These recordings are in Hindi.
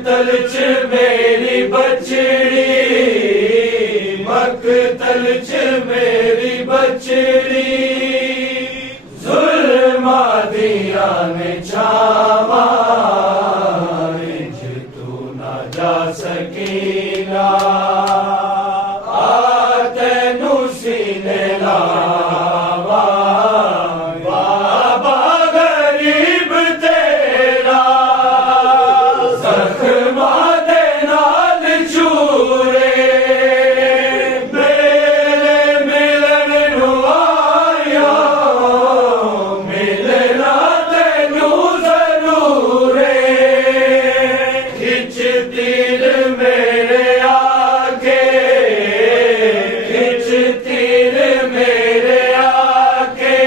मकतल च मेरी बचड़ी, मकतल च मेरी बचड़ी, जुल्मा दिया ने छावा, इंज तू ना जा सकीना, आ तैनू सीने लावा, बाबा गरीब तेरा, जख्मा दे नाल चूरे, मेरे मिलन नू आया, मिलना तैनू जरूर है, खिच तीर मेरे आके, खिच तीर मेरे आके,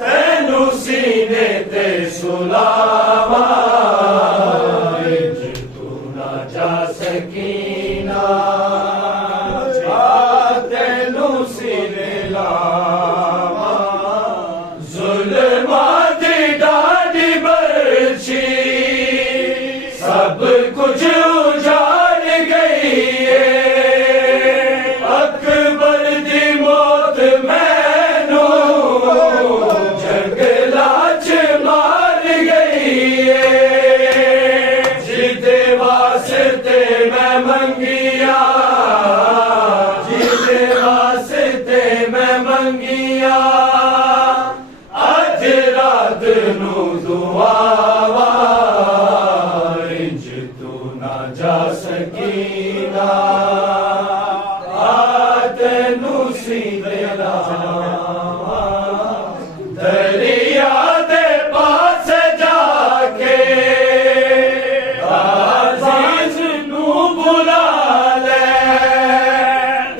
तैनू सीने ते सुलावा, इंज तू ना जा सकीना, आ तैनू सीने लावा, जुल्मा दी डाढ़ी बरछी, सब कुछ उजाड़ गई है, अकबर दी मौत मैनू जंगला च मार गई है, जिदे वास्ते मैं मंगिया, जिदे वास्ते मैं मंगिया, अज रात नू दुआवा, इंज तू ना जा सकीना, आ तैनू सीने लावा, दरिया दे पास जाके, अजीज नू बुला ले,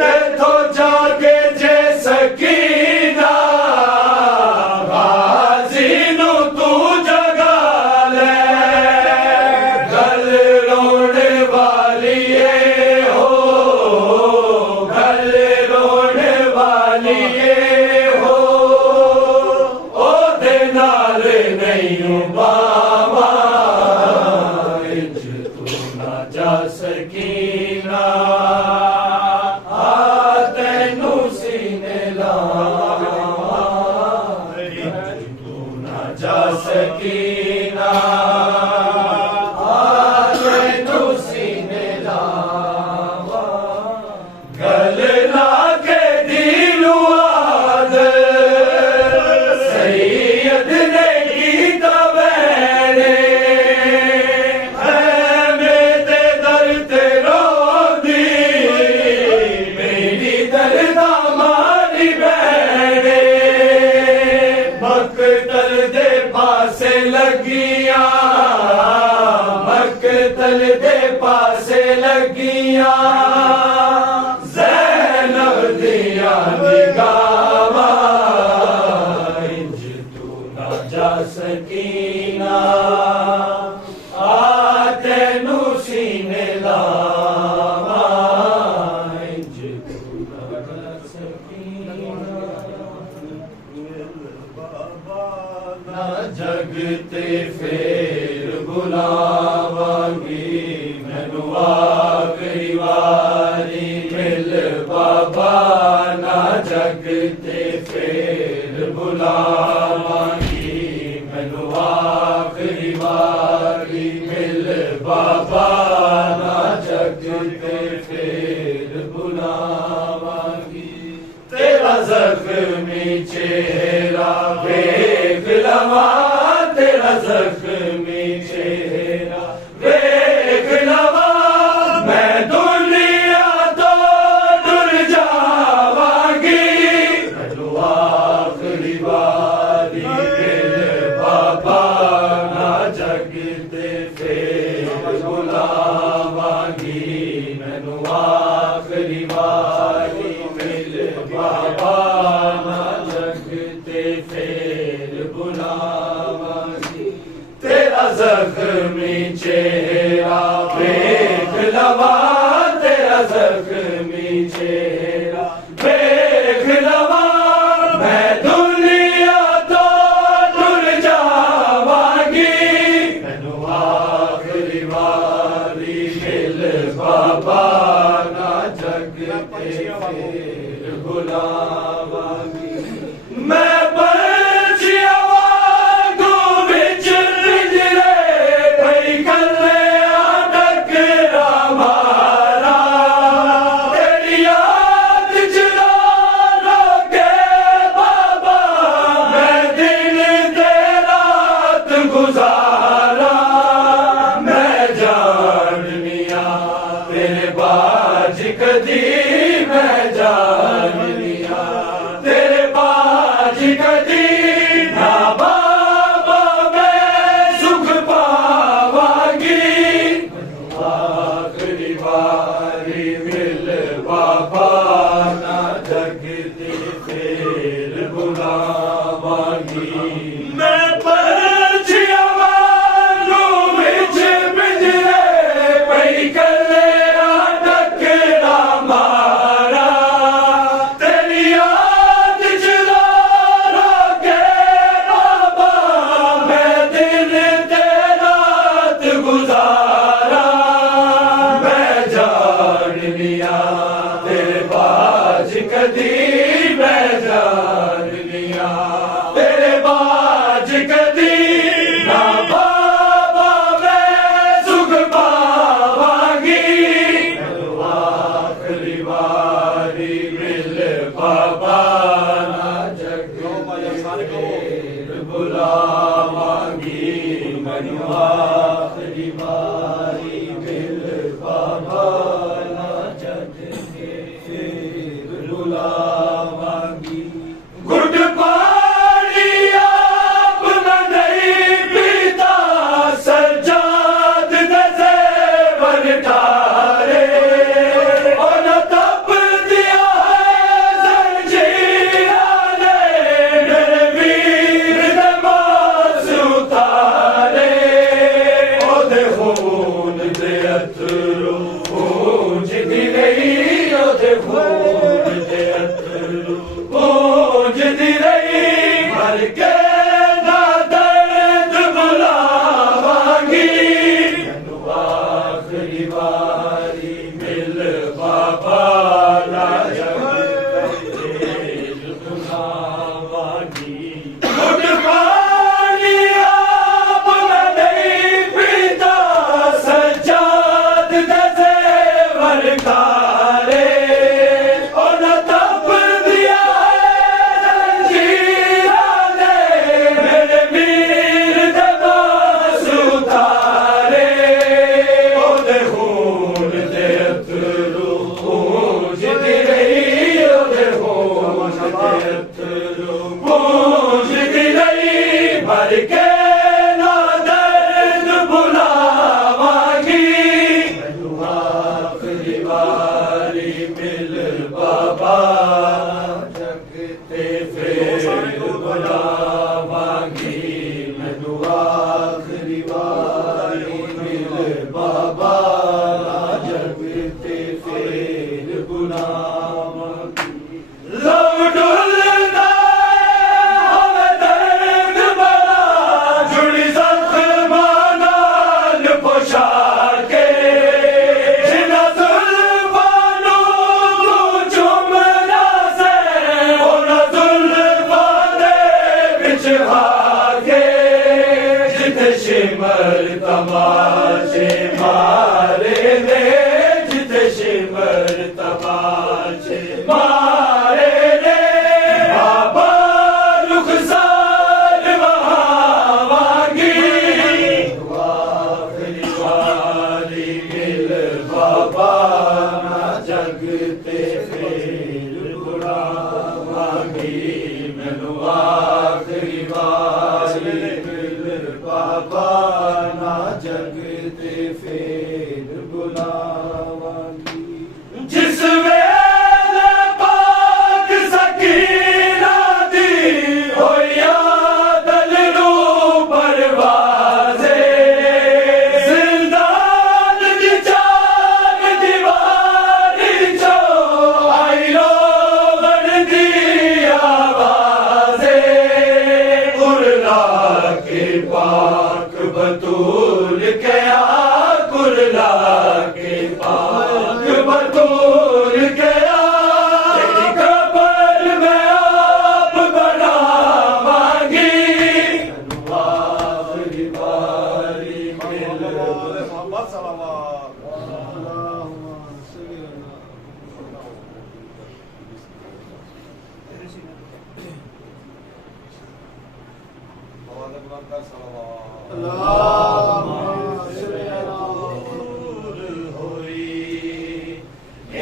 तेथों जाके जे सकीना, गाजी नू तू जगा ले, गल रोण वाली है हो, गल रोण वाली है हो, ओदे नाल नहीं बावा, इंज तू ना जा सकीना, आ तैनू सीने लावा, इंज तू ना जा सकीना, आ तैनू सीने लावा, गल लाके दीनू आद, सैयद ने कीता वैने, है मेरे दर ते रोंदी, मेरी दर्दा मारी बैने, मकतल दे पासे लगिया, मकतल दे पासे लगिया, ज़ैनब दिया निगावा, इंज तू ना जा सकीना, आ तैनू सीने लावा, इंज तू ना जा सकीना, ना जगते फेर बुलावांगी, मैनू आखरी वारी मिल बाबा, ना जगते फेर बुलावांगी, मैनू आखरी वारी मिल बाबा, ना जगते फेर बुलावांगी, तेरा जख्मी चेहरा देख लवा, तेरा जख्मी चेहरा देख लवा, मैं दुनिया तो डर जावांगी, मैनू आखरी वारी मिल बाबा, ना जगते फेर बुलावांगी, मैनू आखरी वारी मिल बाबा, ना जगते फेर बुलावांगी, तेरा जख्मी चेहरा देख लवा, तेरा जख्मी चेहरा देख लवा, मैं दुनिया तो डर जावांगी, मैनू आखरी वारी कदी मैं जान लिया तेरे बाज कदी ना बाबा मैं सुख पावांगी आखिरी बारी मिल बाबा ना जग बुलावांगी मैनू आखिरी बारी मिल बाबा ना जग फिर बुलावांगी गुड पानी आप मैं नहीं पीता सज्जाद दे ज़ेवर ठारे और न तप दिया है जंजीरा ने मेरे वीर दे मास उतारे ओदे खून दे अथरू पूंजदी रही ओदे खून दे अथरू पूंजदी रही मर के ना दर्द बुलावांगी मैनू आखिरी बारी मिल बाबा ना जग बुलावांगी गुड पानी आप मैं नहीं पीता सज्जाद दे ज़ेवर ठारे और न तप दिया है जंजीरा ने मेरे वीर दे मास उतारे ओदे खून दे अथरू पूंजदी रही ओदे खून दे अथरू पूंजदी रही मर के ना दर्द बुलावांगी मैनू आखिरी बारी मिल बाबा जगते फिर बुलावांगी मैनू आखिरी बारी मिल बाबा जगते फिर बुलावांगी लव डुलना हमें दर्द बड़ा जुड़ी ज़ख्मां नाल पोशाके जिन्हां ज़ुल्फ़ां नूं तू चुमना से उन्हां ज़ुल्फ़ां दे विच भागे जिथे शिमर तमाचे मारे ने जिथे शिमर तमाचे मारे ने बाबा रुखसार वहावांगी आखिरी बारी मिल बाबा ना जगते फिर बुलावांगी मैनू आखिरी बारी मिल बाबा ना जगते फिर बुलावांगी जिस वेले पाक सकीना दी होया दलरू परवाज़े ज़िंदान दी चार दीवारी चो आई रोवण दी आवाज़े कुरला के पाक बतूल कया कुरला के पाक बतूल कया तेरी कब्र में आप बनावांगी मैनू आखिरी बारी मिल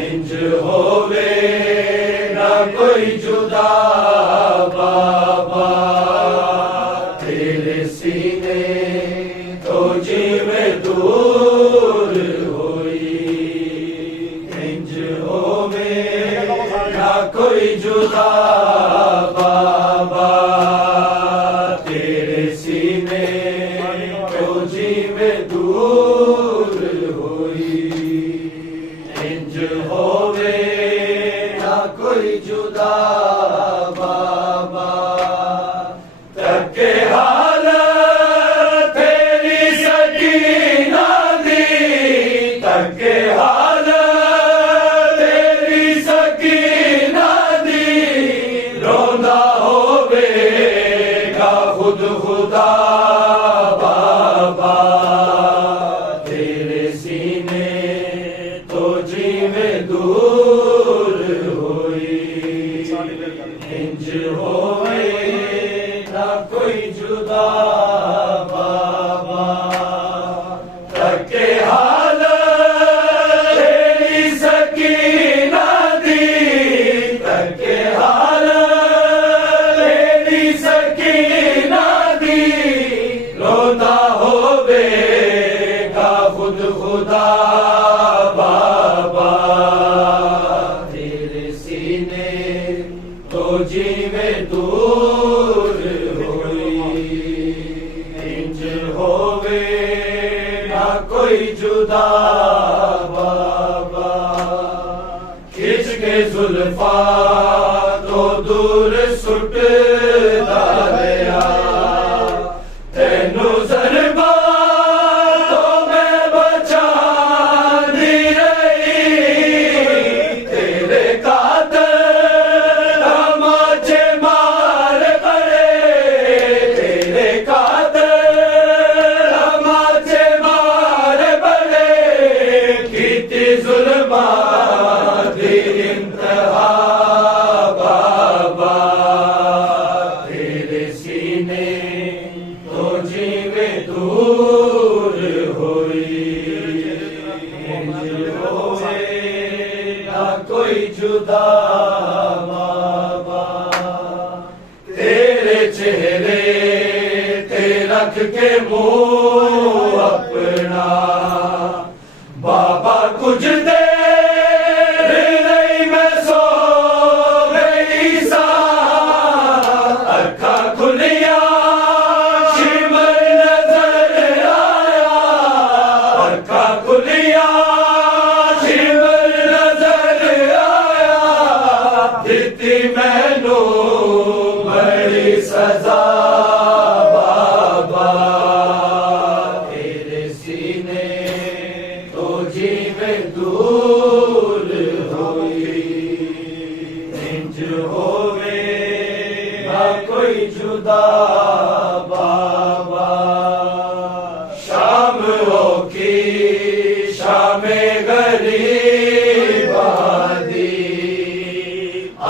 इंज होवे ना कोई जुदा बाबा तेरे सीने तो जीवे दूर होई इंज होवे ना कोई जुदा बाबा तेरे सीने तो जीवे दूर होई इंज होवे ना कोई जुदा बाबा तके हाल तेरी सकीना दी तके हाल तेरी सकीना जुदा बाबा, तेरे सीने तो जीवे दूर होई, इंज होवे ना कोई जुदा बाबा, खिंच के जुल्फा तो दूर सुट डालिया, तेनू ज़रबा तो मैं बचा दी रही, तेरे कातिल तमाचे मार बड़े, तेरे कातिल तमाचे मार बड़े, कीती जुल्मा दी इंतहा बाबा, तेरे सीने तो जीवे दूर होई, इंज होवे ना कोई जुदा बाबा, तेरे चेहरे ते रख के मुंह अपना बाबा, कुछ देर नहीं मैं सो गई सा, अखा खुलिया शिमर नजर आया, अखा खुलिया शिमर नजर आया, दिती मैनू बड़ी सजा बाबा, तेरे सीने तो जीवे दूर होई, इंज होवे ना कोई जुदा बाबा, शाम हो की शामे गरीबा दी,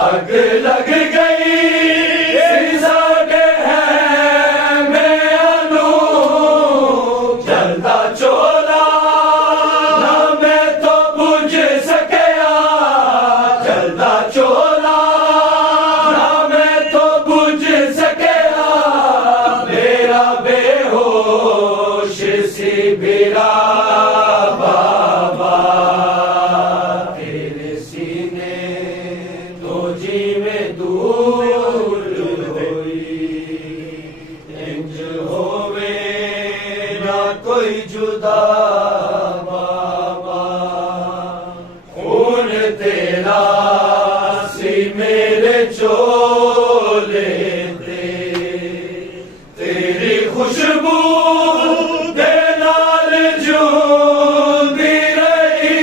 आग लग गई साडे हैं मैनू, जलदा चोला ना मैं तो बुझ सकिया, जलदा चोला ना मैं तो बुझ सकिया, मेरा बेहोश सी बिरा बाबा, तेरे सीने तो जीवे दूर होई, इंज होवे ना कोई जुदा बाबा, खून तेरा सी मेरे चोले ते, तेरी खुशबू दे नाल जूंदी रही,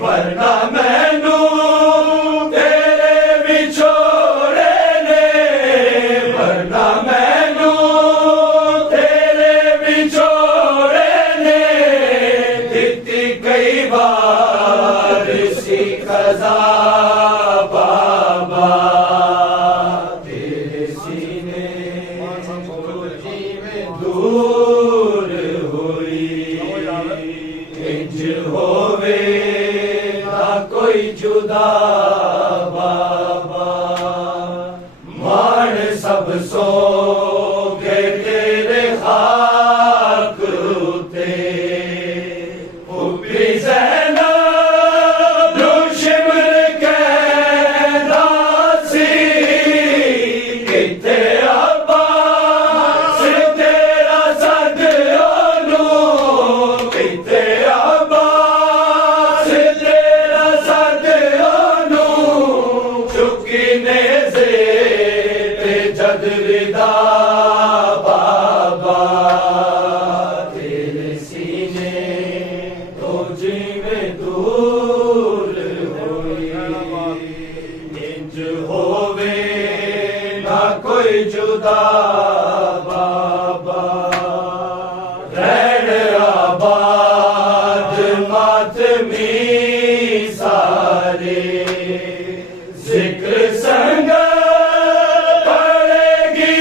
वरना मैनू तेरे विछोड़े ने, वरना मैनू तेरे विछोड़े ने, दिती कई बार सी खजा बाबा, तेरे सीने तो जीवे दूर होई, इंज होवे ना कोई जुदा बाबा, मान सब सो गए तेरे खाक उते, हुब्बी ज़ैनब नू शिमर कहदा सी, किथे अब्बास तेरा सद ओनू, किथे अब्बास तेरा सद ओनू, चुकी नेज़े ते जद विदा बाबा, तेरे सीने तो जीवे दूर होई, इंज होवे ना कोई जुदा बाबा, रैन आबाद मातमी सारे, जिक्र संग पड़ेगी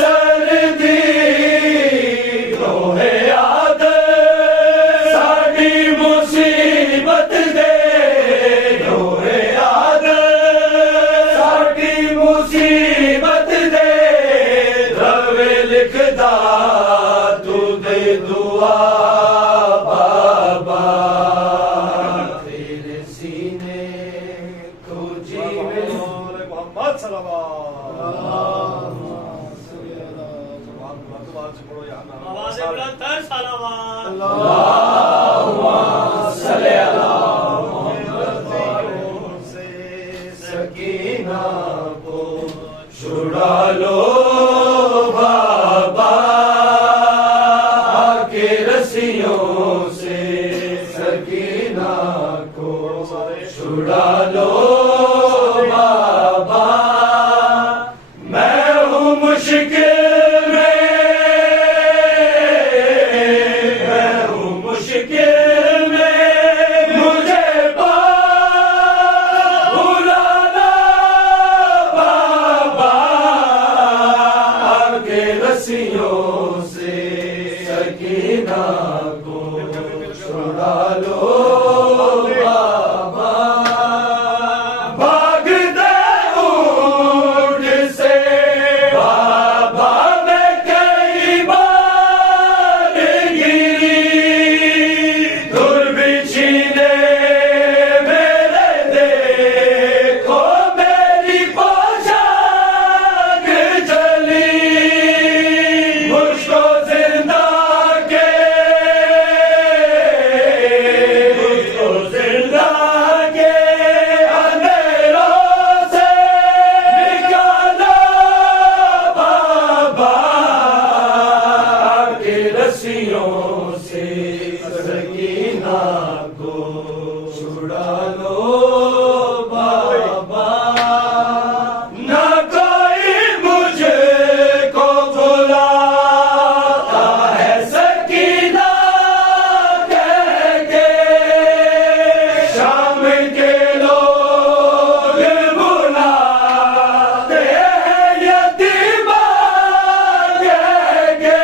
सरदी, रोहे याद साडी मुसीबत दे, रोहे याद साडी मुसीबत दे, रवे लिखदा तू दे दुआ आवाज से पढ़ो यार नाम। आवाज़ बुलंद कर सलावत। सल्ले अला गलतियों से सकीना को छुड़ा लो बाबा के रस्सियों से, सकीना को छुड़ा लो बाबा, मैं हूँ मुश्किल में, मैं हूँ मुश्किल में, मुझे बुलाना बाबा के रस्सियों से, सकीना को छुड़ा लो बाबा, भागते ऊंट से बाबा मैं कई बार गिरी, दुर्बिछीने मेरे देखो मेरी पोशाक जली, मुझको जिंदा के, मुझको जिंदा के अंधेरों से निकालो बाबा के रस्सियों से, सकीना को छुड़ा लो बाबा, ना कोई मुझको बुलाता है सकीना कह के, शाम के लोग बुलाते हैं यतीमा कह के,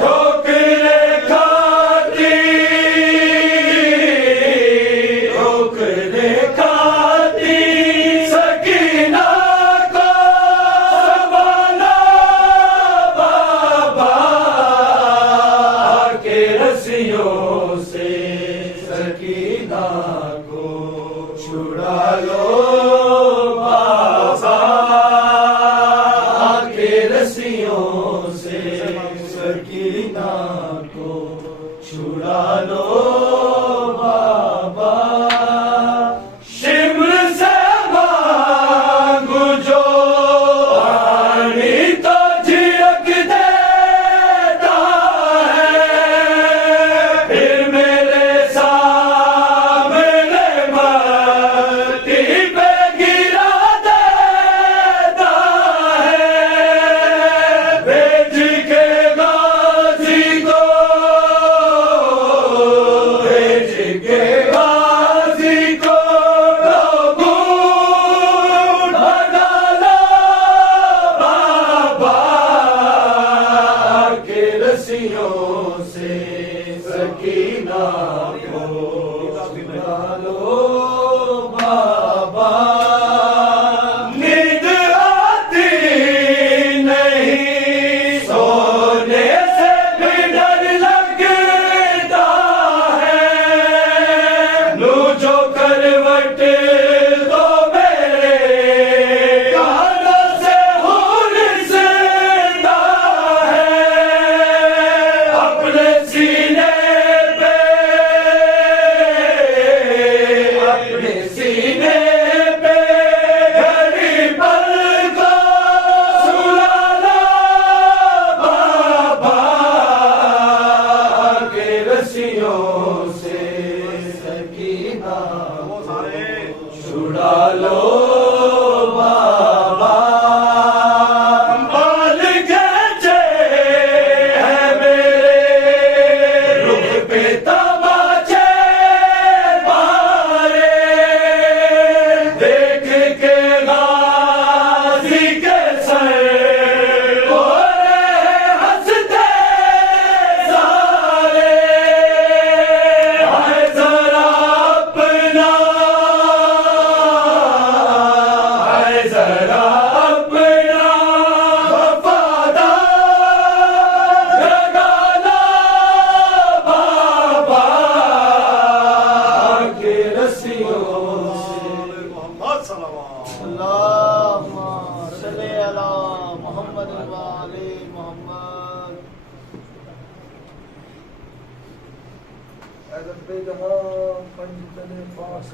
ठोकरे खाती, ठोकरे खाती सकीना को संभालो बाबा के रस्सियों से, सकीना को छुड़ा लो बाबा के रस्सियों से, सकीना को छुड़ा लो बाबा, शिमर से मांगू जो पानी तो झिड़क देता है, फिर मेरे सामने मट्टी पे गिरा देता है, भेज के गाजी को वाले मोहम्मद अदब जहां पंजतने पाक